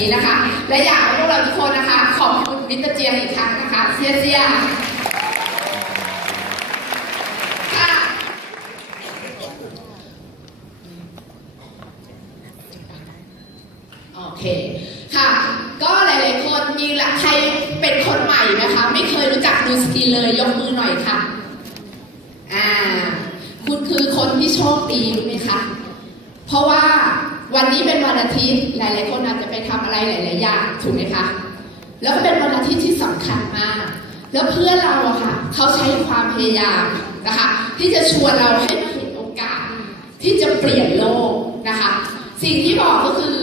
นี้นะคะ และอยากให้พวกเราทุกคนนะคะ ขอบคุณมิสเตอร์เจียงอีกครั้งนะคะเซียเซียค่ะโอเคค่ะ ก็หลายๆคนมีละใครเป็นคนใหม่นะคะ ไม่เคยรู้จักดูสกินเลยยกมือหน่อยค่ะอ่าคุณคือคนที่โชคดีรู้ไหมคะ เพราะว่า วันนี้เป็นวันอาทิตย์หลายๆคนอาจจะไปทำอะไรหลาย ๆ อย่างถูกไหมคะ แล้วก็เป็นวันอาทิตย์ที่สำคัญมาก แล้วเพื่อนเราอะค่ะเขาใช้ความพยายามนะคะ ที่จะชวนเราให้มาเห็นโอกาส ที่จะเปลี่ยนโลกนะคะ สิ่งที่บอกก็คือ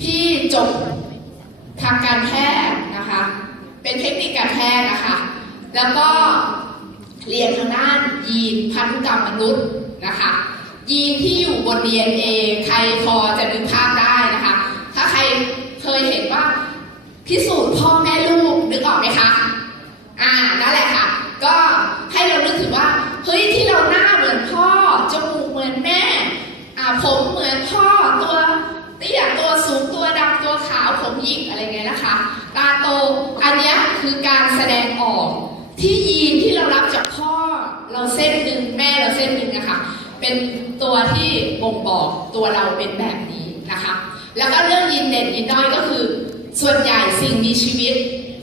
พี่จบทางการแพทย์นะคะ เป็นเทคนิคการแพทย์นะคะ แล้วก็เรียนทางด้านยีนพันธุกรรมมนุษย์นะคะ ยีนที่อยู่บน DNA ใครพอจะนึกภาพได้นะคะ ถ้าใครเคยเห็นว่าพิสูจน์พ่อแม่ลูกนึกออกไหมคะอ่านั่นแหละค่ะ ก็ให้เรานึกถึงว่าเฮ้ยที่เราหน้าเหมือนพ่อจมูกเหมือนแม่อ่าผมเหมือนพ่อตัวเตี้ยตัวสูงตัวดำตัวขาวผมหยิกอะไรเงี้ยนะคะ ตาโตอันนี้คือการแสดงออกที่ยีนที่เรารับจากพ่อเราเส้นหนึ่งแม่เราเส้นหนึ่งนะคะ เป็นตัวที่บ่งบอกตัวเราเป็นแบบนี้นะคะ แล้วก็เรื่องยีนเด่นยีนด้อยก็คือ ส่วนใหญ่สิ่งมีชีวิต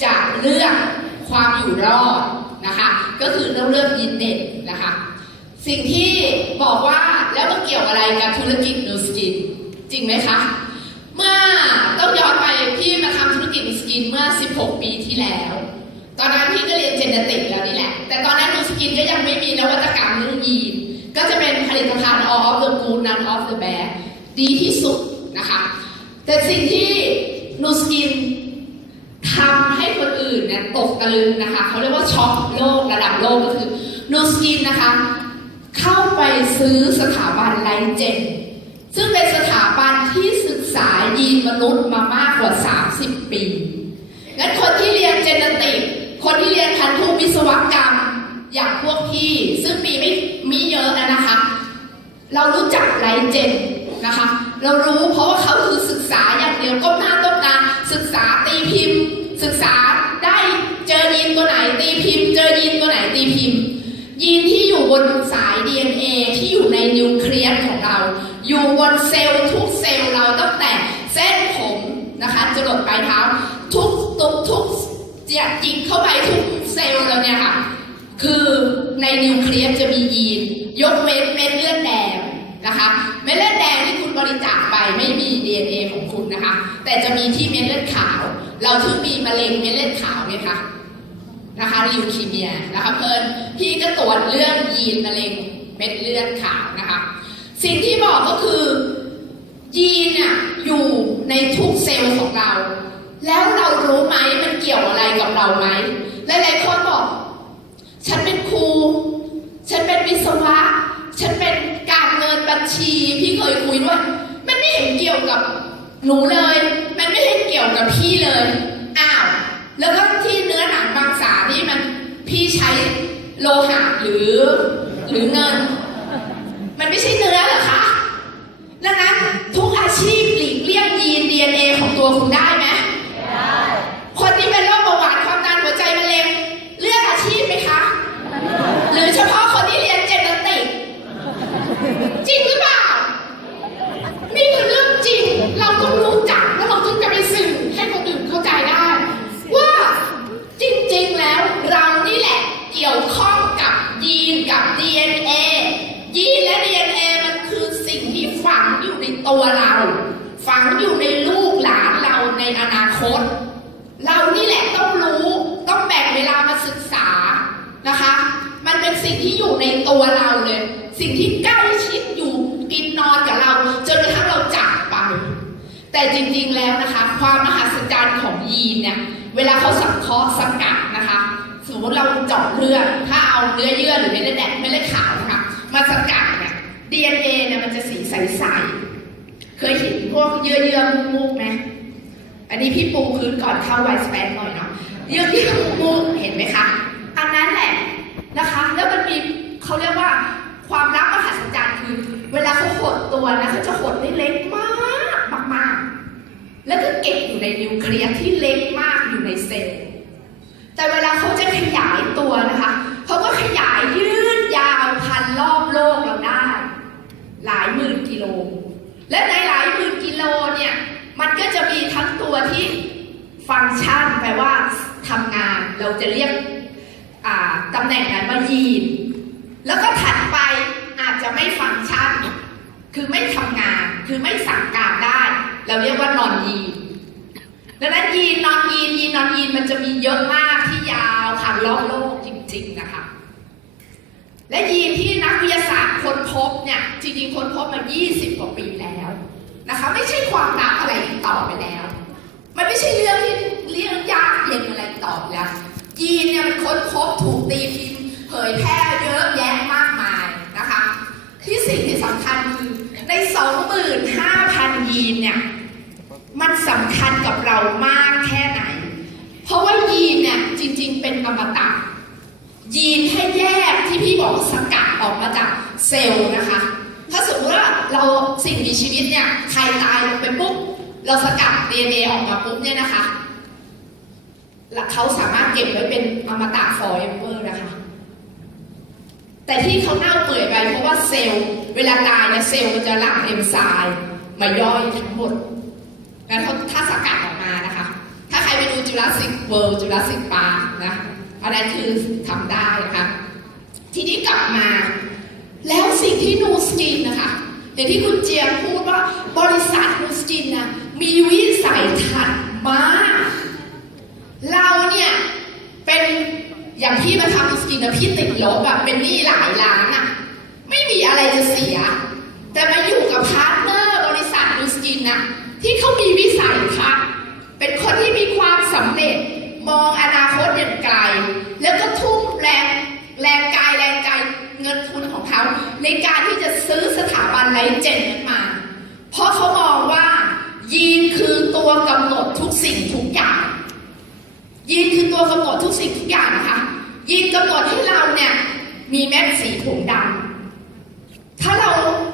จะเลือกความอยู่รอดนะคะ ก็คือเราเลือกยีนเด่นนะคะ สิ่งที่บอกว่าแล้วมันเกี่ยวอะไรกับธุรกิจนูสกินจริงไหมคะ เมื่อต้องย้อนไปพี่มาทำธุรกิจนูสกินเมื่อ 16 ปีที่แล้ว ตอนนั้นพี่ก็เรียนเจเนติกแล้วนี่แหละ แต่ตอนนั้นนูสกินก็ยังไม่มีนวัตกรรมเรื่องยีน ก็จะเป็นผลิตภัณฑ์ all of the good none of the bad ดีที่สุดนะคะ แต่สิ่งที่นูสกินทำให้คนอื่นเนี่ยตกตะลึงนะคะเขาเรียกว่าช็อกโลกระดับโลกก็คือนูสกินนะคะ เข้าไปซื้อสถาบันไลเจนซึ่งเป็นสถาบันที่ศึกษายีนมนุษย์มามากกว่า 30 ปี งั้นคนที่เรียนเจเนติก คนที่เรียนพันธุวิศวกรรม อย่างพวกพี่ซึ่งมีไม่มีเยอะนะนะคะ เรารู้จักไลเจนนะคะ เรารู้เพราะว่าเขาคือศึกษาอย่างเดียวก้มหน้าก้มตาศึกษาตีพิมพ์ ศึกษาได้เจอยีนตัวไหนตีพิมพ์ เจอยีนตัวไหนตีพิมพ์ ยีนที่อยู่บนสาย DNA ที่อยู่ในนิวเคลียสของเรา อยู่บนเซลล์ทุกเซลล์เราตั้งแต่เส้นผมนะคะจรดปลายเท้า ทุกตุกทุกเจียจิกเข้าไปทุกเซลล์เราเนี่ยค่ะ คือในนิวเคลียสจะมียีน ยกเว้นเม็ดเลือดแดงนะคะเม็ดเลือดแดงที่คุณบริจาคไปไม่มี DNA ของคุณนะคะ แต่จะมีที่เม็ดเลือดขาว เราถึงมีมะเร็งเม็ดเลือดขาวไงคะนะคะลิวคีเมียนะคะเพลินพี่ก็ตรวจเรื่องยีนมะเร็งเม็ดเลือดขาวนะคะ สิ่งที่บอกก็คือยีนน่ะอยู่ในทุกเซลล์ของเรา แล้วเรารู้ไหมมันเกี่ยวอะไรกับเราไหมหลายๆคนบอก ฉันเป็นครู ฉันเป็นวิศวะ ฉันเป็นการเงินบัญชีพี่เคยคุยด้วยมันไม่เห็นเกี่ยวกับหนูเลย มันไม่เห็นเกี่ยวกับพี่เลย อ้าว แล้วก็ที่เนื้อหนังบางสานี่มันพี่ใช้โลหะหรือหรือเงิน มันไม่ใช่เนื้อเหรอคะดังนั้นทุกอาชีพหลีกเลี่ยงยีน DNA ของตัวคุณได้ไหม คนที่เป็นโรคเบาหวานความดันหัวใจมะเร็งเลือกอาชีพไหมคะ หรือเฉพาะคนที่เรียนเจเนติก จริงหรือเปล่า นี่คือเรื่องจริง เราต้องรู้จักแล้วเราถึงจะไปสื่อให้คนอื่นเข้าใจได้ ว่าจริงๆแล้วเรานี่แหละเกี่ยวข้องกับยีนกับ DNA ยีนและ DNA มันคือสิ่งที่ฝังอยู่ในตัวเรา ฝังอยู่ในลูกหลานเราในอนาคต เรานี่แหละต้องรู้ต้องแบ่งเวลามาศึกษานะคะ มันเป็นสิ่งที่อยู่ในตัวเราเลย สิ่งที่ใกล้ชิ แต่จริงๆแล้วนะคะ ความมหัศจรรย์ของยีนเนี่ยเวลาเขาสังเคราะห์สกัดนะคะ สมมติเราเจาะเลือดถ้าเอาเนื้อเยื่อหรือเม็ดเลือดแดงเม็ดเลือดขาวนะคะมาสกัดเนี่ย DNA เนี่ยมันจะสีใสๆเคยเห็นพวกเยื่อเยื่อๆมุกไหมอันนี้พี่ปูพื้นก่อนเข้าไวสเปนหน่อยเนาะเยื่อที่ตรงมุกเห็นไหมคะอันนั้นแหละนะคะแล้วมันมีเขาเรียกว่าความลับมหัศจรรย์คือ เวลาเขาหดตัวนะเขาจะหดได้เล็กมาก แล้วก็เก็บอยู่ในนิวเคลียสที่เล็กมากอยู่ในเซลล์ แต่เวลาเขาจะขยายตัวนะคะ เขาก็ขยายยืดยาวพันรอบโลกเราได้ หลายหมื่นกิโล และในหลายหมื่นกิโลเนี่ย มันก็จะมีทั้งตัวที่ฟังก์ชันแปลว่าทำงาน เราจะเรียกอ่าตำแหน่งนั้นว่ายีน แล้วก็ถัดไปอาจจะไม่ฟังก์ชัน คือไม่ทำงาน คือไม่สั่งการ เราเรียกว่านอนยีนดังนั้นยีนนอนยีนยีนนอนยีนมันจะมีเยอะมากที่ยาวผ่านรอโลกจริง ๆนะคะ และยีนที่นักวิทยาศาสตร์ค้นพบเนี่ยจริงๆค้นพบมา 20 กว่าปีแล้วนะคะ ไม่ใช่ความลับอะไรอีกต่อไปแล้ว มันไม่ใช่เรื่องที่เรื่องยากเย็นอะไรต่อไปแล้วยีนเนี่ยมันค้นพบถูกตีพิมพ์เผยแพร่เยอะแยะมากมายนะคะ ที่สิ่งที่สำคัญคือใน 25,000 ยีนเนี่ยมันสำคัญกับเรามากแค่ไหน เพราะว่ายีนเนี่ยจริง ๆ เป็นอมตะยีนให้แยกที่พี่บอกสกัดออกมาจากเซลล์นะคะ ถ้าสมมติว่าเราสิ่งมีชีวิตเนี่ยใครตายลงไปปุ๊บเราสกัด DNA ออกมาปุ๊บเนี่ยนะคะแล้วเขาสามารถเก็บไว้เป็นอมตะ forever นะคะ แต่ที่เขาเน่าเปื่อยไปเพราะว่าเซลล์เวลาตายเนี่ยเซลล์มันจะหลั่งเอนไซม์ มาย่อยทั้งหมดงั้นถ้าสกัดออกมานะคะ ถ้าใครไปดูจูราสสิกเวิลด์จูราสสิกปาร์นะอันนั้นคือทำได้นะคะทีนี้กลับมา แล้วสิ่งที่นูสกินนะคะอย่างที่คุณเจียมพูดว่าบริษัทนูสกินนะมีวิสัยทัศน์มากเราเนี่ยเป็นอย่างพี่มาทำนูสกินนะพี่ติดลบแบบเป็นหนี้หลายล้านอะไม่มีอะไรจะเสีย แต่มาอยู่ กินน่ะที่เขามีวิสัยทัศน์เป็นคนที่มีความสำเร็จมองอนาคตอย่างไกล แล้วก็ทุ่มแรงแรงกายแรงใจเงินทุนของเขา ในการที่จะซื้อสถาบันไลท์เจนนั้นมา เพราะเขามองว่า ยีนคือตัวกำหนดทุกสิ่งทุกอย่าง ยีนคือตัวกำหนดทุกสิ่งทุกอย่างนะคะยีนกำหนดให้เราเนี่ยมีเม็ดสีผมดำถ้าเรา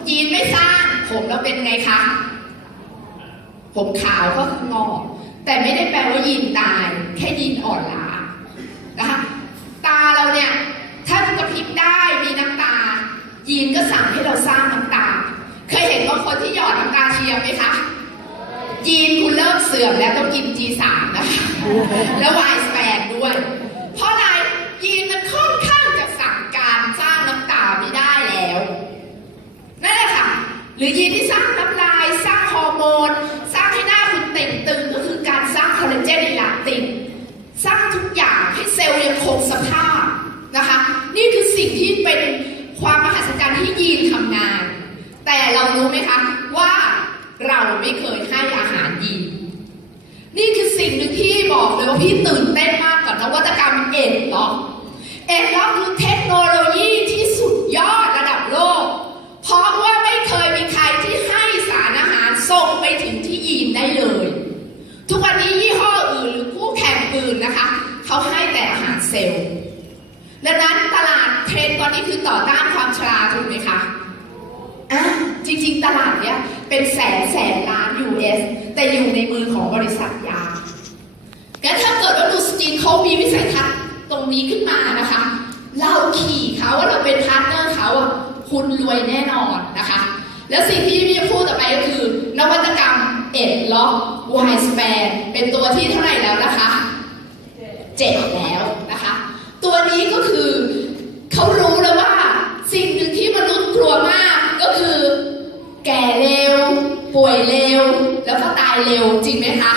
ยีนไม่สร้างผมเราเป็นไงคะ ผมขาวก็คืองอก แต่ไม่ได้แปลว่ายีนตาย แค่ยีนอ่อนล้านะคะตาเราเนี่ย ถ้ามันกระพริบได้มีน้ำตา ยีนก็สั่งให้เราสร้างน้ำตา เคยเห็นบางคนที่หยอดน้ำตาเทียมไหมคะยีนคุณเริ่มเสื่อมแล้วต้องกิน G3 นะคะแล้ววายสแปนด้วย เพราะอะไรยีนมันค่อนข้างจะสั่งการสร้างน้ำตาไม่ได้แล้วนั่นแหละค่ะ หรือยีนที่สร้างน้ำลายสร้างฮอร์โมน นะคะ นี่คือสิ่งที่เป็นความมหัศจรรย์ที่ยีนทำงาน แต่เรารู้ไหมคะว่าเราไม่เคยให้อาหารยีน นี่คือสิ่งหนึ่งที่บอกเลยว่าพี่ตื่นเต้นมากกับนวัตกรรมเอ็นล็อกเอ็นล็อกคือเทคโนโลยีที่สุดยอดระดับโลก เพราะว่าไม่เคยมีใครที่ให้สารอาหารส่งไปถึงที่ยีนได้เลย ทุกวันนี้ยี่ห้ออื่นหรือคู่แข่งอื่นนะคะ เขาให้แต่อาหารเซลล์ ดังนั้นตลาดเทรนด์ตอนนี้คือต่อต้านความชราถูกไหมคะอะจริง ๆ ตลาดเนี้ยเป็นแสนแสนล้าน US แต่อยู่ในมือของบริษัทยางั้นถ้าเกิดว่าดูสจีนเขามีวิสัยทัศน์ตรงนี้ขึ้นมานะคะ เราขี่เขาว่าเราเป็นพาร์ทเนอร์เขาอะคุณรวยแน่นอนนะคะ แล้วสิ่งที่พี่จะพูดต่อไปก็คือนวัตกรรมเอ็ดล็อกไวสแปนเป็นตัวที่เท่าไหร่แล้วนะคะเจ็ดแล้วนะคะ ตัวนี้ก็คือเขารู้แล้วว่าสิ่งหนึ่งที่มนุษย์กลัวมากก็คือ แก่เร็ว ป่วยเร็ว แล้วก็ตายเร็วจริงไหมคะ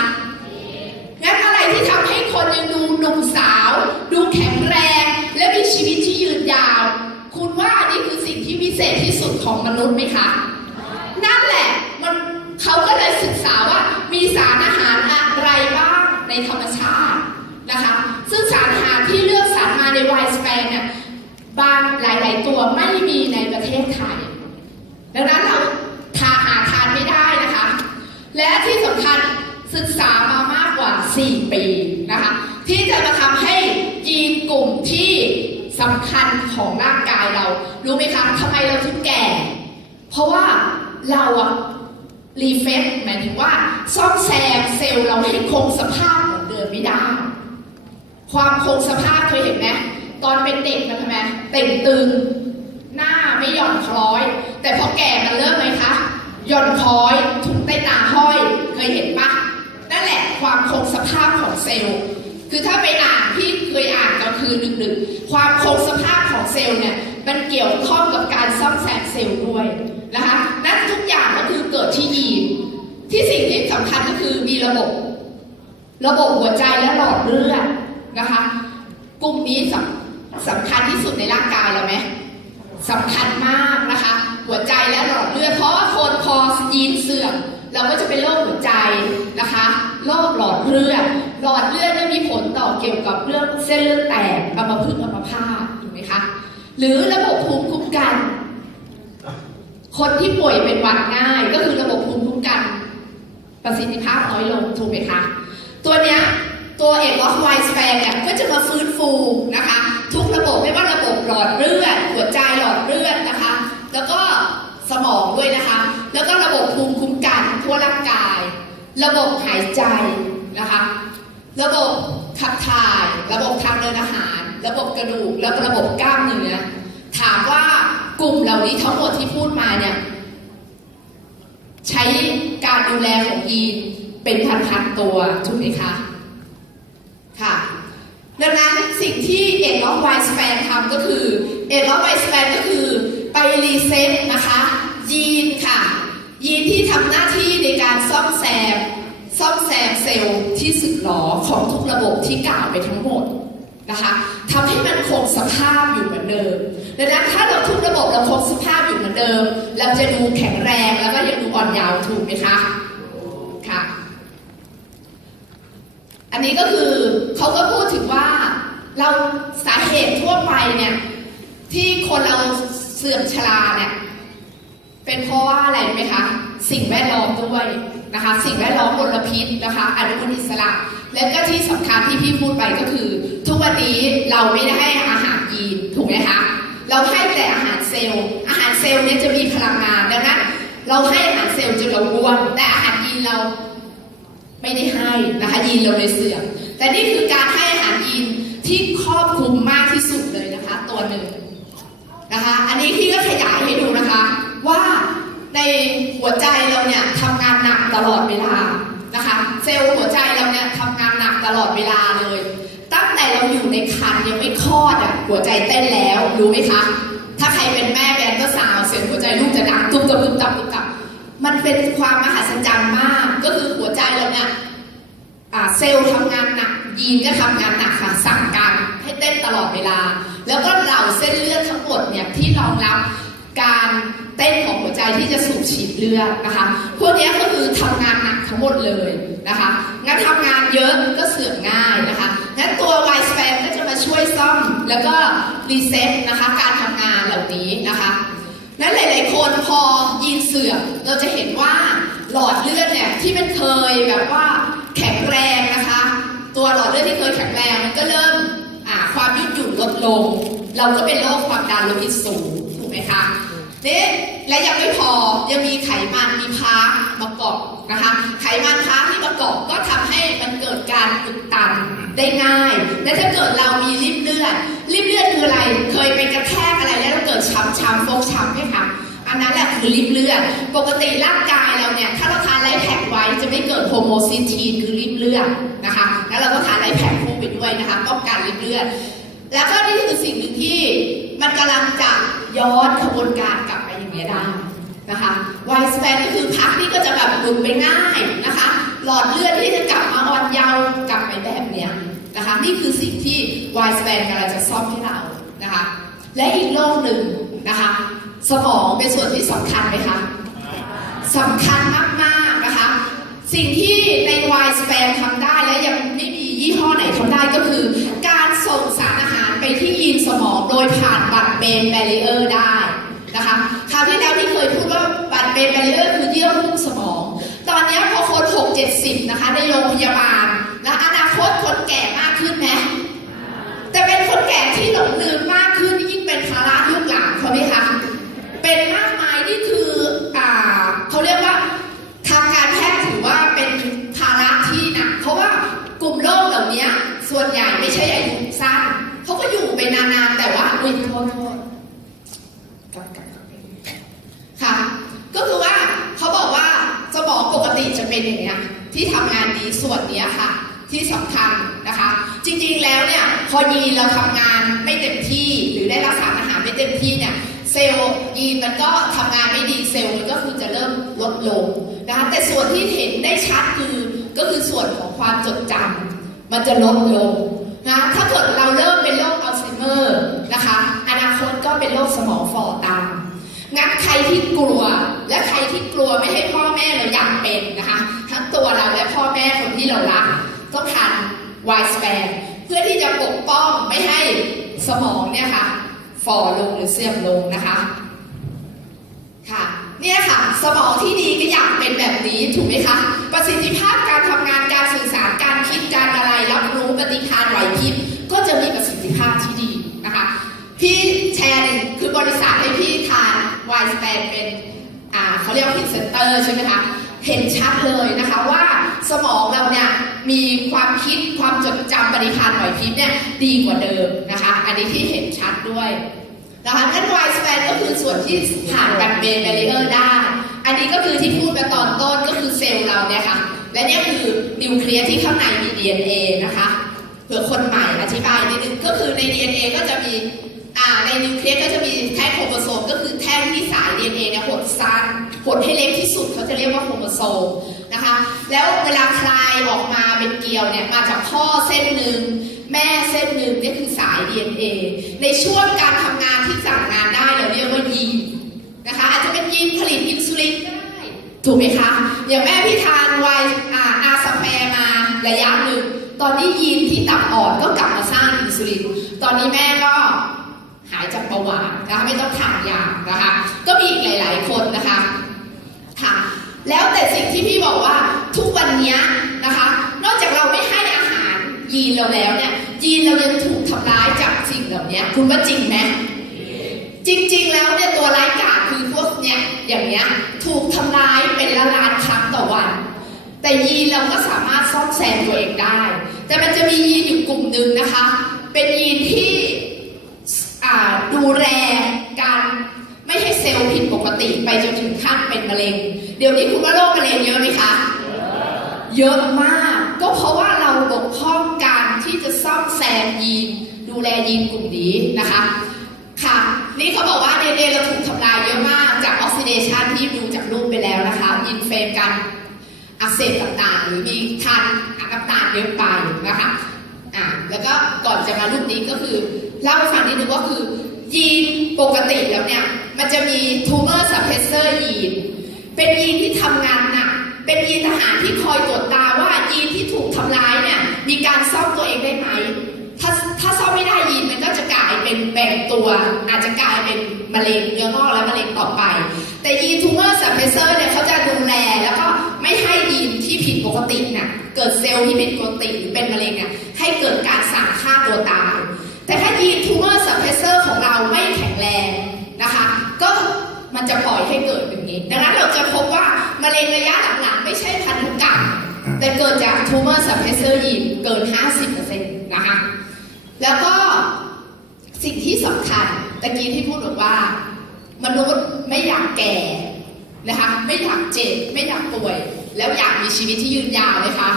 งั้นอะไรที่ทำให้คนยังดูหนุ่มสาว ดูแข็งแรง และมีชีวิตที่ยืนยาว คุณว่าอันนี้คือสิ่งที่พิเศษที่สุดของมนุษย์ไหมคะนั่นแหละมันเขาก็เลยศึกษาว่ามีสารอาหารอะไรบ้างในธรรมชาติ ตัวไม่มีในประเทศไทย ดังนั้นเราทาหาทานไม่ได้นะคะ และที่สำคัญศึกษามามากกว่า 4 ปีนะคะ ที่จะมาทำให้ยีนกลุ่มที่สำคัญของร่างกายเรา รู้ไหมคะทำไมเราถึงแก่ เพราะว่าเราอะรีเฟซหมายถึงว่าซ่อมแซมเซลล์เราให้คงสภาพเหมือนเดิมไม่ได้ ความคงสภาพเคยเห็นไหม ตอนเป็นเด็กมันทำไมเต่งตึง หน้าไม่หย่อนคล้อย แต่พอแก่มันเริ่มไหมคะหย่อนคล้อยถุงใต้ตาห้อย เคยเห็นปะนั่นแหละความคงสภาพของเซลล์ คือถ้าไปอ่านที่เคยอ่านก็คือดึกๆ ความคงสภาพของเซลล์เนี่ยมันเกี่ยวข้องกับการซ่อมแซมเซลล์ด้วยนะคะนั่นทุกอย่างก็คือเกิดที่ยีนที่สิ่งที่สำคัญก็คือมีระบบ ระบบหัวใจและหลอดเลือดนะคะ กลุ่มนี้สำ สำคัญที่สุดในร่างกายเราไหมสำคัญมากนะคะ หัวใจและหลอดเลือดเพราะว่าคนพอยีนเสื่อมเราก็จะเป็นโรคหัวใจนะคะโรคหลอดเลือดหลอดเลือดเนี่ยมีผลต่อเกี่ยวกับเรื่องเส้นเลือดแตกอัมพฤกษ์อัมพาตถูกไหมคะหรือระบบภูมิคุ้มกัน คนที่ป่วยเป็นหวัดง่าย ก็คือระบบภูมิคุ้มกัน ประสิทธิภาพน้อยลงถูกไหมคะตัวเนี้ยตัวเอกล็อกไวสแปนเนี่ยก็จะมาฟื้นฟูนะคะ ระบบไม่ว่าระบบหลอดเลือดหัวใจหลอดเลือดนะคะ แล้วก็สมองด้วยนะคะ แล้วก็ระบบภูมิคุ้มกันทั่วร่างกาย ระบบหายใจนะคะ ระบบขับถ่าย ระบบทางเดินอาหาร ระบบกระดูก แล้วก็ระบบกล้ามเนื้อถามว่ากลุ่มเหล่านี้ทั้งหมดที่พูดมาเนี่ยใช้การดูแลของยีนเป็นพันๆตัวถูกไหมคะ ค่ะ ดังนั้นสิ่งที่เอ็ดล็อกไวสแปนทำก็คือเอ็ดล็อกไวสแปนก็คือไปรีเซ็ตนะคะยีนค่ะ ยีนที่ทำหน้าที่ในการซ่อมแซมซ่อมแซมเซลล์ที่สึกหรอของทุกระบบที่กล่าวไปทั้งหมดนะคะทำให้มันคงสภาพอยู่เหมือนเดิมดังนั้นถ้าเราทุกระบบเราคงสภาพอยู่เหมือนเดิม เราจะดูแข็งแรงแล้วก็ยังดูอ่อนเยาว์ถูกไหมคะค่ะ อันนี้ก็คือเขาก็พูดถึงว่าเราสาเหตุทั่วไปเนี่ยที่คนเราเสื่อมชราเนี่ยเป็นเพราะว่าอะไรรู้ไหมคะสิ่งแวดล้อมด้วยนะคะ สิ่งแวดล้อมมลพิษนะคะอนุมูลอิสระ และก็ที่สำคัญที่พี่พูดไปก็คือ ทุกวันนี้เราไม่ได้ให้อาหารยีนถูกไหมคะเราให้แต่อาหารเซลล์ อาหารเซลล์เนี่ยจะมีพลังงานดังนั้นเราให้อาหารเซลล์จนเราอ้วนแต่อาหารยีนเรา ไม่ได้ให้นะคะยีนเราเลยเสื่อม แต่นี่คือการให้อาหารยีนที่ครอบคลุมมากที่สุดเลยนะคะ ตัวหนึ่งนะคะ อันนี้พี่ก็ขยายให้ดูนะคะ ว่าในหัวใจเราเนี่ยทำงานหนักตลอดเวลานะคะ เซลล์หัวใจเราเนี่ยทำงานหนักตลอดเวลาเลย ตั้งแต่เราอยู่ในครรภ์ยังไม่คลอดอะหัวใจเต้นแล้วรู้ไหมคะ ถ้าใครเป็นแม่แบนก็สาวเสียงหัวใจลูกจะดังตุ้มตับตุ้มตับตุ้มตับมันเป็นความมหัศจรรย์มากคือหัวใจเราเนี่ยอ่า เซลล์ทำงานหนักยีนก็ทำงานหนักค่ะสั่งการให้เต้นตลอดเวลา แล้วก็เหล่าเส้นเลือดทั้งหมดเนี่ยที่รองรับการเต้นของหัวใจที่จะสูบฉีดเลือดนะคะ พวกนี้ก็คือทำงานหนักทั้งหมดเลยนะคะงั้นทำงานเยอะก็เสื่อมง่ายนะคะงั้นตัวไวสแปนก็จะมาช่วยซ่อมแล้วก็รีเซ็ตนะคะการทำงานเหล่านี้นะคะนั้นหลาย ๆ คนพอยีนเสื่อมเราจะเห็นว่าหลอดเลือดเนี่ยที่มันเคยแบบว่า แข็งแรงนะคะ ตัวหลอดเลือดที่เคยแข็งแรงมันก็เริ่มความยืดหยุ่นลดลง เราก็เป็นโรคความดันโลหิตสูงถูกไหมคะนี่และยังไม่พอยังมีไขมันมีพาร์มาเกาะนะคะ ไขมันพาร์ที่มาเกาะก็ทำให้มันเกิดการอุดตันได้ง่าย และถ้าเกิดเรามีริ่มเลือดริ่มเลือดคืออะไร เคยไปกระแทกอะไรแล้วเกิดช้ำช้ำฟกช้ำไหมคะ อันนั้นแหละคือริ่มเลือด ปกติร่างกายเราเนี่ย ถ้าเราทานไลท์แพคไว้จะไม่เกิดโฮโมซิสทีนคือริ่มเลือดนะคะ แล้วเราก็ทานไลท์แพคคู่ไปด้วยนะคะป้องกันริ่มเลือด แล้วก็นี่คือสิ่งหนึ่งที่มันกำลังจะย้อนขบวนการกลับไปอย่างนี้ได้นะคะไวสแปนก็คือพักนี่ก็จะแบบหลุดไปง่ายนะคะ หลอดเลือดที่จะกลับมาอ่อนเยาว์กลับไปแบบเนี้ยนะคะนี่คือสิ่งที่ไวสแปนกำลังจะซ่อมให้เรานะคะ และอีกโรคหนึ่งนะคะ สมองเป็นส่วนที่สำคัญไหมคะสำคัญมากๆนะคะ สิ่งที่ในวายสเปนทำได้และยังไม่มียี่ห้อไหนทำได้ก็คือ การส่งสารอาหารไปที่ยีนสมองโดยผ่านบัตรเบนแบรีเออร์ได้นะคะคราวที่แล้วที่เคยพูดว่าบัตรเบนแบรีเออร์คือเยื่อหุ้มสมอง ตอนนี้พอคน6 70 นะคะ ในโรงพยาบาลและอนาคตคนแก่มากขึ้นไหมแต่เป็นคนแก่ที่หลงลืมมากขึ้นยิ่งเป็นภาระลูกหลานเขาไหมคะ เป็นมากมายนี่คืออเขาเรียกว่าทางการแพทย์ถือว่าเป็นภาระที่หนักเพราะว่ากลุ่มโรคเหล่านี้ส่วนใหญ่ไม่ใช่อายุสั้นเขาก็อยู่ไปนานๆแต่ว่าอุ้ยโทษโทษค่ะ ก็คือว่าเขาบอกว่าสมองปกติจะเป็นอย่างเนี้ยที่ทำงานดีส่วนนี้ค่ะ ที่สำคัญนะคะ จริงๆแล้วเนี่ยพอยีเราทำงานไม่เต็มที่หรือได้รับสารอาหารไม่เต็มที่เนี่ยเซลล์ ยีนมันก็ทำงานไม่ดีเซลล์มันก็คือจะเริ่มลดลงนะคะแต่ส่วนที่เห็นได้ชัดคือก็คือส่วนของความจดจำมันจะลดลงนะถ้าเกิดเราเริ่มเป็นโรคอัลไซเมอร์นะคะอนาคตก็เป็นโรคสมองฝ่อตามงั้นใครที่กลัวและใครที่กลัวไม่ให้พ่อแม่เราอยากเป็นนะคะทั้งตัวเราและพ่อแม่คนที่เรารักต้องทานไวสแปนเพื่อที่จะปกป้องไม่ให้สมองเนี่ยค่ะฝ่อลงหรือเสื่อมลงนะคะ เนี่ยค่ะ สมองที่ดีก็อยากเป็นแบบนี้ถูกไหมคะ ประสิทธิภาพการทำงานการสื่อสารการคิดการอะไรรับรู้ปฏิภาณไหวพริบก็จะมีประสิทธิภาพที่ดีนะคะ พี่แชร์หนึ่งคือบริษัทให้พี่ทานไวสแปนเป็นอ่าเขาเรียกพิเซนเตอร์ใช่ไหมคะเห็นชัดเลยนะคะว่าสมองเราเนี่ยมีความคิดความจดจำปฏิภาณไหวพริบเนี่ยดีกว่าเดิมนะคะ อันนี้ที่เห็นชัดด้วย นะคะงั้นไวสแปนก็คือส่วนที่ผ่านแบบเบนเบรีเออร์ได้ อันนี้ก็คือที่พูดไปตอนต้นก็คือเซลล์เราเนี่ยค่ะ และเนี่ยคือนิวเคลียสที่ข้างในมี DNA นะคะเผื่อคนใหม่อธิบายนิดนึงก็คือใน DNA ก็จะมีอ่าในนิวเคลียสก็จะมีแท่งโครโมโซมก็คือแท่งที่สาย DNA เนี่ยหดสั้นหดให้เล็กที่สุดเขาจะเรียกว่าโครโมโซมนะคะ แล้วเวลาคลายออกมาเป็นเกลียวเนี่ยมาจากพ่อเส้นหนึ่ง แม่เส้นหนึ่งนี่คือสาย DNA ในช่วงการทำงานที่สั่งงานได้เราเรียกว่ายีนนะคะอาจจะเป็นยีนผลิตอินซูลินก็ได้ถูกไหมคะอย่างแม่พี่ทานไวอาอาสแปร์มาระยะหนึ่งตอนนี้ยีนที่ตับอ่อนก็กลับมาสร้างอินซูลินตอนนี้แม่ก็หายจากเบาหวานนะคะไม่ต้องทานยานะคะก็มีอีกหลาย ๆ คนนะคะค่ะแล้วแต่สิ่งที่พี่บอกว่าทุกวันนี้นะคะ นอกจากเราไม่ให้ ยีนเราแล้วเนี่ยยีนเรายังถูกทำร้ายจากสิ่งเหล่านี้คุณว่าจริงไหมจริงๆ แล้วเนี่ยตัวร้ายกาจคือพวกเนี่ยอย่างเนี้ยถูกทำร้ายเป็นละล้านครั้งต่อวัน แต่ยีนเราก็สามารถซ่อมแซมตัวเองได้ แต่มันจะมียีนอยู่กลุ่มหนึ่งนะคะ เป็นยีนที่ดูแลการไม่ให้เซลล์ผิดปกติไปจนถึงขั้นเป็นมะเร็ง เดี๋ยวนี้คุณว่าโรคมะเร็งเยอะไหมคะ เยอะมากก็เพราะว่า ยีน ดูแลยีนกลุ่มนี้นะคะ ค่ะ นี่เขาบอกว่าเดนเราถูกทำลายเยอะมากจากออกซิเดชันที่ดูจากรูปไปแล้วนะคะยินเฟรมกันอักเสบต่างๆ หรือมีทานน้ำตาลเยอะไปนะคะอ่าแล้วก็ก่อนจะมารูปนี้ก็คือเล่าให้ฟังนิดนึงว่าคือยีนปกติแล้วเนี่ย มันจะมี tumor suppressor ยีน เป็นยีนที่ทำงานหนัก เป็นยีนทหารที่คอยตรวจตาว่ายีนที่ถูกทำร้ายเนี่ย มีการซ่อมตัวเองได้ไหม ถ้าถ้าซ่อมไม่ได้ยีนมันก็จะกลายเป็นแบ่งตัว อาจจะกลายเป็นมะเร็งเนื้องอกและมะเร็งต่อไป แต่ยีน tumor suppressor เนี่ยเขาจะดูแลแล้วก็ไม่ให้ยีนที่ผิดปกติเนี่ยเกิดเซลล์ที่ผิดปกติหรือเป็นมะเร็งเนี่ยให้เกิดการสั่งฆ่าตัวตาย แต่ถ้ายีน tumor suppressor ของเราไม่แข็งแรงนะคะ ก็มันจะปล่อยให้เกิดอย่างนี้ ดังนั้นเราจะพบว่ามะเร็งระยะหลังๆไม่ใช่พันธุกรรมแต่เกิดจาก tumor suppressor ยีนเกิน 50%นะคะ แล้วก็สิ่งที่สำคัญตะกี้ที่พูดบอกว่า มนุษย์ไม่อยากแก่นะคะไม่อยากเจ็บไม่อยากป่วย แล้วอยากมีชีวิตที่ยืนยาวไหมคะ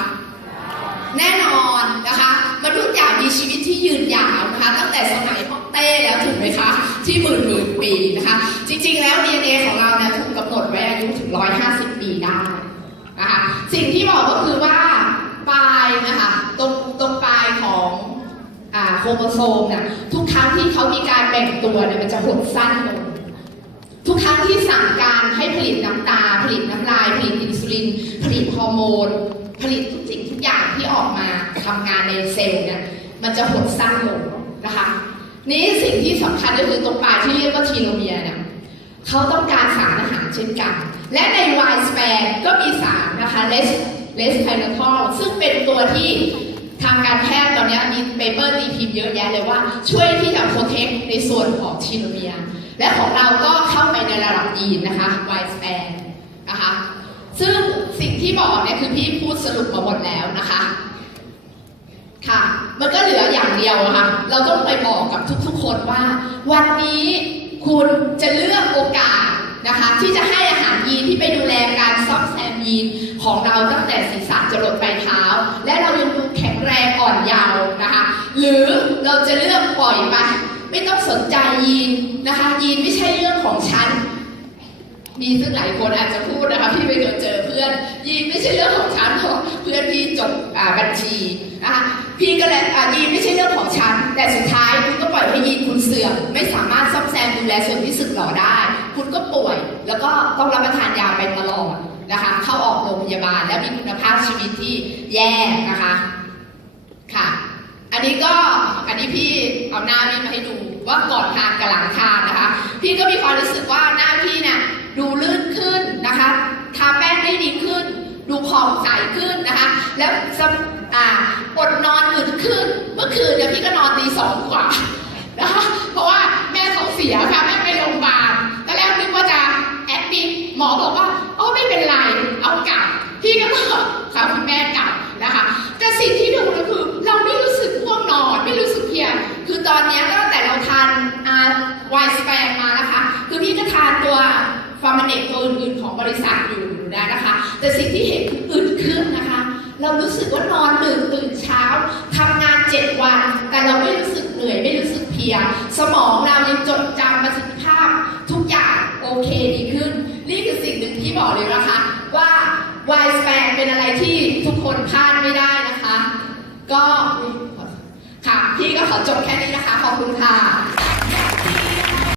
แน่นอนนะคะมนุษย์อยากมีชีวิตที่ยืนยาวนะคะตั้งแต่สมัยฮ่องเต้แล้วถูกไหมคะที่หมื่นหมื่นปีนะคะจริงๆ แล้ว DNA ของเราเนี่ยถูกกำหนดไว้อายุถึง 150 ปีได้นะคะสิ่งที่บอกก็คือว่าปลายนะคะตรงตรงปลายของอ่า โครโมโซมเนี่ยทุกครั้งที่เขามีการแบ่งตัวเนี่ยมันจะหดสั้นลงทุกครั้งที่สั่งการให้ผลิตน้ำตา ผลิตน้ำลาย ผลิตอินซูลิน ผลิตฮอร์โมน ผลิตทุกสิ่งทุกอย่างที่ออกมาทำงานในเซลล์เนี่ยมันจะหดสั้นลงนะคะนี่สิ่งที่สำคัญก็คือตรงปลายที่เรียกว่าทีโลเมียร์เนี่ยเขาต้องการสารอาหารเช่นกัน และในไวสแปนก็มีสารนะคะเลสเลสไพโนทอลซึ่งเป็นตัวที่ ทางการแพทย์ตอนนี้มีเปเปอร์ตีพิมพ์เยอะแยะเลยว่า ช่วยที่จะโปรเทคในส่วนของทีโลเมียร์และของเราก็เข้าไปในระดับยีนนะคะไวสแปนนะคะซึ่งสิ่งที่บอกเนี่ยคือพี่พูดสรุปมาหมดแล้วนะคะค่ะ มันก็เหลืออย่างเดียวะค่ะ เราต้องไปบอกกับทุกๆคนว่า วันนี้คุณจะเลือกโอกาส นะคะ ที่จะให้อาหารยีนที่ไปดูแลการซ่อมแซมยีนของเราตั้งแต่ศีรษะจรดปลายเท้า และเรายังดูแข็งแรงอ่อนเยาว์นะคะ หรือเราจะเลือกปล่อยไปไม่ต้องสนใจยีนนะคะ ยีนไม่ใช่เรื่องของฉันมีซึ่งหลายคนอาจจะพูดนะคะพี่ไปเคยเจอเพื่อน ยีนไม่ใช่เรื่องของฉันเพราะเพื่อนพี่จบบัญชีนะคะพี่ก็เลยยีนไม่ใช่เรื่องของฉัน แต่สุดท้ายคุณก็ปล่อยให้ยีนคุณเสื่อมไม่สามารถซ่อมแซมดูแลส่วนที่สึกหรอได้ คุณก็ป่วย แล้วก็ต้องรับประทานยาไปตลอดนะคะ เข้าออกโรงพยาบาลแล้วมีคุณภาพชีวิตที่แย่นะคะค่ะ อันนี้ก็อันนี้พี่เอาหน้าพี่มาให้ดูว่าก่อนทานกับหลังทานนะคะ พี่ก็มีความรู้สึกว่าหน้าพี่เนี่ยดูลื่นขึ้นนะคะทาแป้งได้ดีขึ้น ดูผ่องใสขึ้นนะคะ แล้วอ่าอดนอนอื่นขึ้น เมื่อคืนเนี่ยพี่ก็นอนตีสองกว่านะคะเพราะว่าแม่ท้องเสียค่ะแม่ไปโรงพยาบาล แรกนึกว่าจะแอดมิดหมอบอกว่าอ๋อไม่เป็นไร เอากลับ พี่ก็บอกค่ะคุณแม่กลับนะคะ แต่สิ่งที่ดูก็คือเราไม่รู้สึกง่วงนอน ไม่รู้สึกเพีย คือตอนนี้ตั้งแต่เราทานอ่าไวสแปนมานะคะ คือพี่ก็ทานตัวฟาร์มเนกตัวอื่นๆของบริษัทอยู่นะคะ แต่สิ่งที่เห็นคืออึดขึ้นนะคะ เรารู้สึกว่านอน วายสแปนเป็นอะไรที่ทุกคนพลาดไม่ได้นะคะ ก็ค่ะพี่ก็ขอจบแค่นี้นะคะ ขอบคุณค่ะ